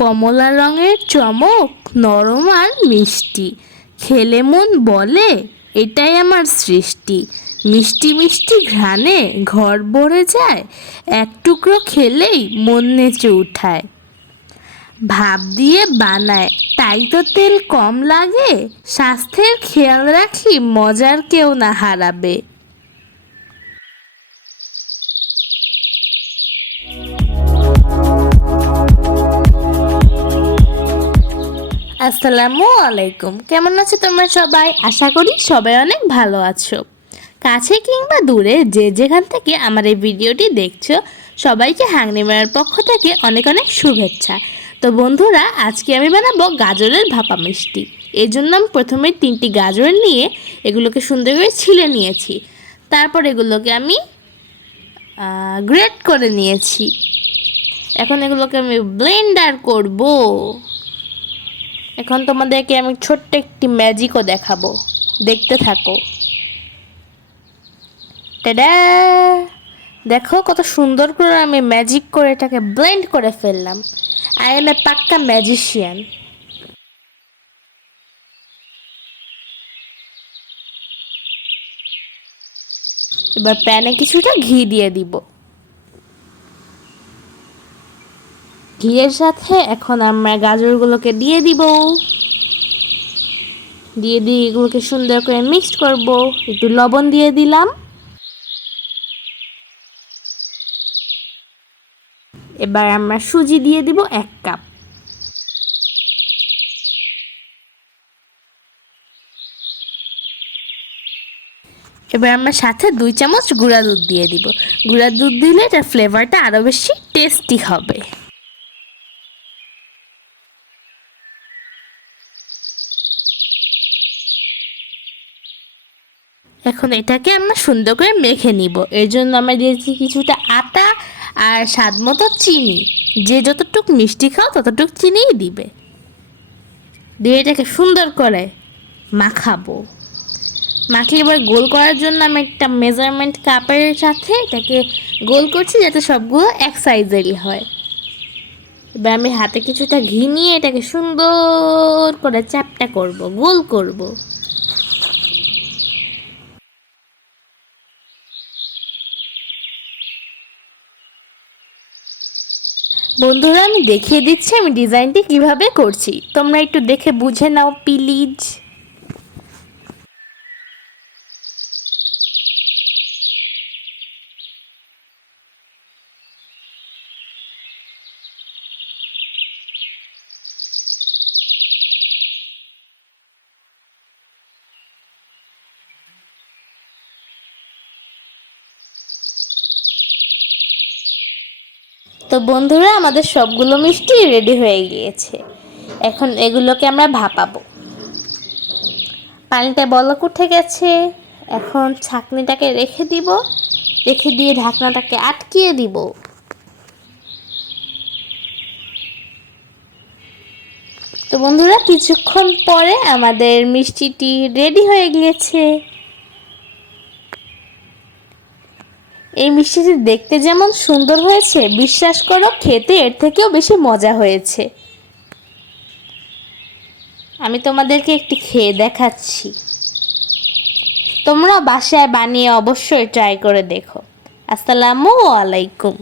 কমলা রঙের চমক, নরম আর মিষ্টি, খেলে মন বলে এটাই আমার সৃষ্টি। মিষ্টি মিষ্টি ঘ্রাণে ঘর ভরে যায়, এক টুকরো খেলেই মন নেচে উঠায়। ভাপ দিয়ে বানায় তাই তো তেল কম লাগে, স্বাস্থ্যের খেয়াল রাখি মজার কেউ না হারাবে। আসসালামু আলাইকুম, কেমন আছো তোমরা সবাই? আশা করি সবাই অনেক ভালো আছো। কাছে কিংবা দূরে যে যেখান থেকে আমার এই ভিডিওটি দেখছো, সবাইকে হাংনিমার পক্ষ থেকে অনেক অনেক শুভেচ্ছা। তো বন্ধুরা, আজকে আমি বানাবো গাজরের ভাপা মিষ্টি। এর জন্য আমি প্রথমে 3টি গাজর নিয়ে এগুলোকে সুন্দর করে ছিলে নিয়েছি। তারপর এগুলোকে আমি গ্রেট করে নিয়েছি। এখন এগুলোকে আমি ব্লেন্ডার করব। এখন তোমাদেরকে আমি ছোট্ট একটি ম্যাজিকও দেখাবো, দেখতে থাকো। টাডা! দেখো কত সুন্দর করে আমি ম্যাজিক করে এটাকে ব্লেন্ড করে ফেললাম। আই এম এ পাক্কা ম্যাজিশিয়ান। এবার প্যানে কিছুটা ঘি দিয়ে দিব। ঘিয়ের সাথে এখন আমরা গাজরগুলোকে দিয়ে দিব। দিয়ে এগুলোকে সুন্দর করে মিক্সড করব। একটু লবণ দিয়ে দিলাম। এবার আমরা সুজি দিয়ে দিব 1 কাপ। এবার আমরা সাথে 2 চামচ গুঁড়া দুধ দিয়ে দিব। গুঁড়া দুধ দিলে এটার ফ্লেভারটা আরও বেশি টেস্টি হবে। এখন এটাকে আমরা সুন্দর করে মেখে নিব। এর জন্য আমরা দিয়েছি কিছুটা আটা আর স্বাদ মতো চিনি। যে যতটুক মিষ্টি খাও ততটুক চিনিই দিবে। দিয়ে এটাকে সুন্দর করে মাখাবো। মাখিয়ে এবার গোল করার জন্য আমি একটা মেজারমেন্ট কাপের সাথে এটাকে গোল করছি, যাতে সবগুলো এক সাইজেরই হয়। এবার আমি হাতে কিছুটা ঘি নিয়ে এটাকে সুন্দর করে চ্যাপ্টা করব, গোল করব। বন্ধুরা, আমি দেখিয়ে দিচ্ছি আমি ডিজাইনটি কিভাবে করছি, তোমরা একটু দেখে বুঝে নাও প্লিজ। তো বন্ধুরা, আমাদের সবগুলো মিষ্টি রেডি হয়ে গিয়েছে। এখন এগুলোকে আমরা ভাপাবো। পানিটা বলক উঠে গেছে। এখন ছাঁকনিটাকে রেখে দিব, রেখে দিয়ে ঢাকনাটাকে আটকিয়ে দিব। তো বন্ধুরা, কিছুক্ষণ পরে আমাদের মিষ্টিটি রেডি হয়ে গিয়েছে। এই মিষ্টিটি দেখতে যেমন সুন্দর হয়েছে, বিশ্বাস করো খেতে এর থেকেও বেশি মজা হয়েছে। আমি তোমাদেরকে একটি খেয়ে দেখাচ্ছি। তোমরা বাসায় বানিয়ে অবশ্যই ট্রাই করে দেখো। আসসালামু আলাইকুম।